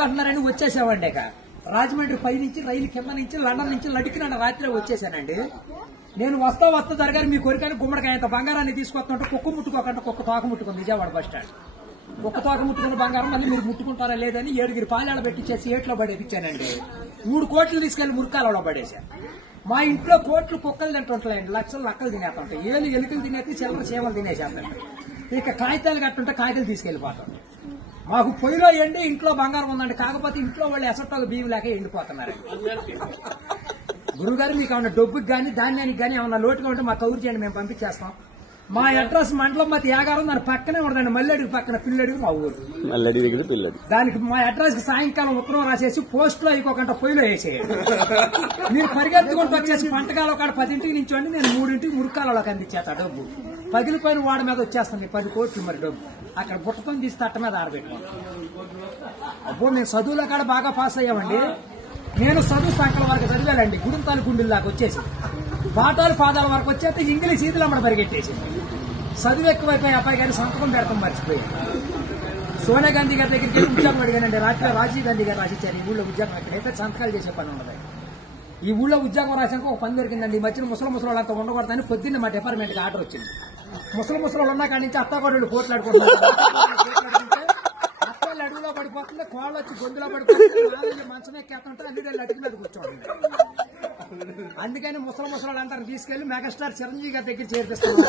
ఎక్కువగా అంటున్నారని వచ్చేసామండి. ఇక రాజమండ్రి పై నుంచి రైలు కింద నుంచి లండన్ నుంచి లడికిన రాత్రి వచ్చేసానండి. నేను వస్తా జరగాలి మీ కోరికని గుమ్మడికాయంత బంగారాన్ని తీసుకొస్తుంటే కుక్క ముట్టుకోకుండా కుక్క తోక ముట్టుకుంది విజయవాడ బస్ స్టాండ్. కుక్క తోక ముట్టుకున్న బంగారం మళ్ళీ మీరు ముట్టుకుంటారా లేదని 7 పాలేళ్ళ పెట్టించేసి ఏట్లో పడేపించానండి. 3 కోట్లు తీసుకెళ్లి మురికాలలో పడేశాను. మా ఇంట్లో కోట్లు కుక్కలు తింటుంటాయండి, లక్షలు లక్కలు తినేస్తుంటాయి. ఎలుకలు తినేసి చిల్లర చీమలు తినేసేస్తాయి. ఇక కాగితాలు కట్టుంటే కాగితాలు తీసుకెళ్లిపోతాం. మాకు పొయ్యిలో ఎండి ఇంట్లో బంగారం ఉందండి, కాకపోతే ఇంట్లో వాళ్ళు ఎసట్టాలు బియ్యం లేక ఎండిపోతున్నారు. గురుగారు మీకు ఏమన్నా డబ్బుకి కానీ ధాన్యానికి కానీ ఏమన్నా లోటుగా ఉంటే మా కౌరు చేయండి, మేము పంపించేస్తాం. మా అడ్రస్ మండలం మధ్య యాగారం దాని పక్కనే ఉండదండి, మల్లెడికి పక్కన పిల్లడికి మా ఊరు. దానికి మా అడ్రస్ కి సాయంకాలం ఉత్తరం రాసేసి పోస్ట్ లో అయిపోకుండా పొయ్యిలో వేసేయండి. మీరు పరిగెత్తుకుంటూ వచ్చేసి పంటకాలం కాడ 10ంటికి నుంచోండి, నేను 3ంటికి మురికాలలోకి అందించేస్తా డబ్బు. పగిలిపోయిన వాడి మీద వచ్చేస్తాను 10 కోట్లు మరి డబ్బు. అక్కడ బుట్టతో తీసి తట్ట మీద ఆరబెట్టుకోండి. అప్పుడు నేను చదువుల కాడ బాగా పాస్ అయ్యామండి. నేను చదువు సంకల వరకు చదివానండి, గుడింతాలు గుండెల్లాగా వచ్చేసి పాఠాలు పాదాల వరకు వచ్చేస్తే ఇంగ్లీష్ ఈదులు అమ్మడ పరిగెట్టేసి చదువు ఎక్కువైపోయి అబ్బాయి గారి సంతకం పెడతాం మర్చిపోయి. సోనియా గాంధీ గారి దగ్గరికి వెళ్ళి ఉద్యోగం అడిగానండి. రాత్రి రాజీవ్ గాంధీ గారు రాసిచ్చారు ఈ ఊళ్ళో ఉద్యోగం ఎక్కడైతే సంతకాలు చేసే పని ఉండదు. ఈ ఊళ్ళో ఉద్యోగం రాసాక ఒక పని దొరికిందండి. ఈ మధ్యన ముసలి వాళ్ళంతా ఉండకూడదని పొద్దున్న మా డిపార్ట్మెంట్ కి ఆర్డర్ వచ్చింది. ముసలి ఉన్న కాడి నుంచి అత్తాకోడళ్ళు పోట్లాడుకుంటున్నారు. అత్తలు అడుగులో పడిపోతుంది, కోళ్ళు వచ్చి గొంతులో పడిపోతుంది, మంచం ఎక్కేస్తుంటే అల్లుడు అటుకు మీద కూర్చోండి. అందుకని ముసలి వాళ్ళందరినీ తీసుకెళ్లి మెగాస్టార్ చిరంజీవి గారి దగ్గర చేర్పిస్తున్నాం.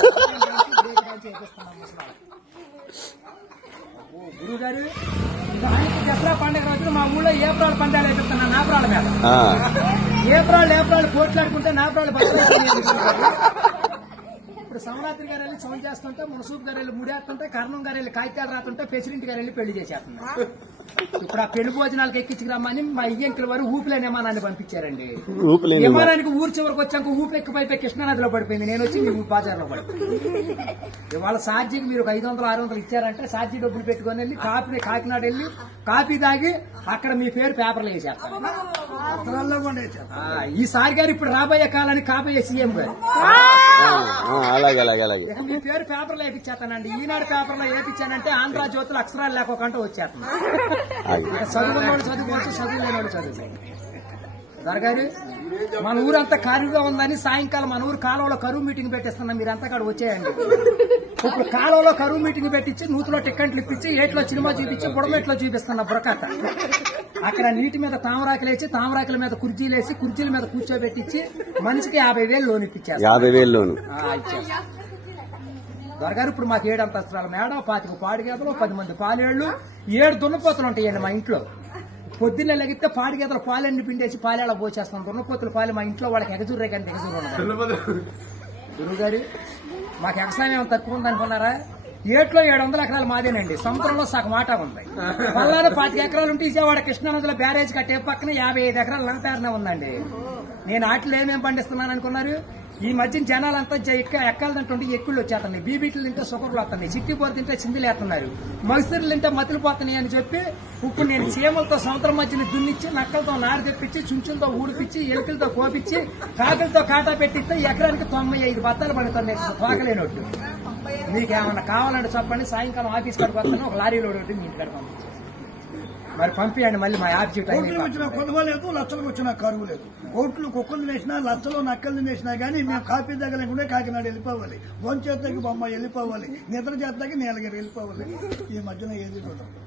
గురువు గారు దానికి దసరా పండుగ రోజున మా ఊళ్ళో ఏప్రాల్ పందాలు వేపిస్తున్నా నాపురాల మీద. ఏప్రాల్ పోట్లాడుకుంటే నాపురాలు ఇప్పుడు సమరాత్రి గారు వెళ్ళి సౌండ్ చేస్తుంటే, మునసూబ్ గారు వెళ్ళి ముడేస్తుంటే, కర్ణం గారు వెళ్ళి కాగితాలు రాస్తుంటే, ప్రెసిడెంట్ గారు వెళ్ళి పెళ్లి చేసేస్తున్నారు. ఇప్పుడు ఆ పెళ్లి భోజనాలకు ఎక్కించుకురమ్మని మా ఇయ్యంకుల వారు ఊపిలేని విమానాన్ని పంపించారండి. విమానానికి ఊరు చివరికి వచ్చాక ఊపిరి ఎక్కిపోయి కృష్ణానదిలో పడిపోయింది. నేను వచ్చి మీ బాజార్లో పడిపోయింది. ఇవాళ ఛార్జీకి మీరు 500-600 ఇచ్చారంటే ఛార్జీ డబ్బులు పెట్టుకుని వెళ్ళి కాకినాడ వెళ్ళి కాఫీ తాగి అక్కడ మీ పేరు పేపర్లో వేసేస్తారు. ఈసారి గారు ఇప్పుడు రాబోయే కాలానికి కాబోయే సీఎం గారు మీ పేరు పేపర్లో వేయించేస్తానండి. ఈనాడు పేపర్లో వేయించానంటే ఆంధ్ర జ్యోతులు అక్షరాలు లేకుండా వచ్చేస్తాను. చదువుకున్నవాడు చదువుకోవచ్చు, చదువు లేనివాడు చదువు. దొరగారు మన ఊరంతా ఖాళీగా ఉందని సాయంకాలం మన ఊరు కాలువలో కరువు మీటింగ్ పెట్టిస్తున్నాం, మీరంతా కాడ వచ్చేయండి. ఇప్పుడు కాలువలో కరువు మీటింగ్ పెట్టించి నూతులో టిక్కెట్లు ఇప్పించి ఏట్లో సినిమా చూపించి బుడమెట్లో చూపిస్తున్నా బురకట్ట. అక్కడ నీటి మీద తామరాకులేసి తామరాకుల మీద కుర్చీలేసి కుర్చీల మీద కూర్చోబెట్టించి మనిషికి 50,000 లోన్ ఇప్పించారు. 50,000 లోన్ దొరగారు ఇప్పుడు మాకు 7 అంతస్తుల మేడ, 25 పాడిగేదలు, 10 మంది పాలేళ్లు, 7 దున్నపోతులు ఉంటాయండి మా ఇంట్లో. పొద్దున్నే లెగితే పాడిగేదలు పాలన్నీ పిండేసి పాలేళ్ళ పోసేస్తాం. దున్నపోతులు పాలు మా ఇంట్లో వాళ్ళకి ఎగజూరే కానీ ఎగజూరు ఉండదు. గురువు గారు మాకు వ్యవసాయం ఏమైనా తక్కువ ఉందనుకున్నారా? ఏట్లో 700 ఎకరాలు మాదేనండి. సముద్రంలో సగం ఆటా ఉంది. పల్లాలో 25 ఎకరాలు ఉంటే విజయవాడ కృష్ణానదిలో బ్యారేజ్ కట్టే పక్కన 55 ఎకరాలు నా పేరునే ఉందండి. నేను ఆటలు ఏమేమి పండిస్తున్నాను అనుకున్నారు? ఈ మధ్య జనాలంతా ఎక్కాలంటుంటే ఎక్కుళ్ళు వచ్చేస్తున్నాయి, బీబీట్లు తింటే షుగర్లు వస్తున్నాయి, చిట్టిపోరు తింటే చిందులు వేస్తున్నారు, మగసిర్లు తింటే మతులు పోతున్నాయి అని చెప్పి ఇప్పుడు నేను చీమలతో సముద్రం మధ్యని దున్నిచ్చి, నక్కలతో నారు తెప్పించి, చుంచులతో ఊడిపించి, ఎలుకలతో కోపించి, కాకులతో కాటా పెట్టిస్తే ఎకరానికి 95 బత్తాలు పండుతున్నాయి తోకలేనట్టు. మీకేమన్నా కావాలంటే చెప్పండి, సాయంకాలం ఆఫీస్ కాడికి వస్తాను, ఒక లారీలో ఒకటి మీ ఇంటికాడ పంపించాను. మరి పంపించండి మళ్ళీ మా ఆఫీస్ టైం. వచ్చిన కొదవ లేదు, లక్షలకు వచ్చిన కరువు లేదు. కోట్లు కుక్కలు తినేసినా, లక్షలు నక్కలు తినేసినా గానీ మేము కాఫీ దగ్గర కాకినాడ వెళ్ళిపోవాలి, భోంచేతకి బొమ్మ వెళ్ళిపోవాలి, నిద్ర చేతకి నీలగిరి వెళ్ళిపోవాలి. ఈ మధ్యన ఏది చూడండి.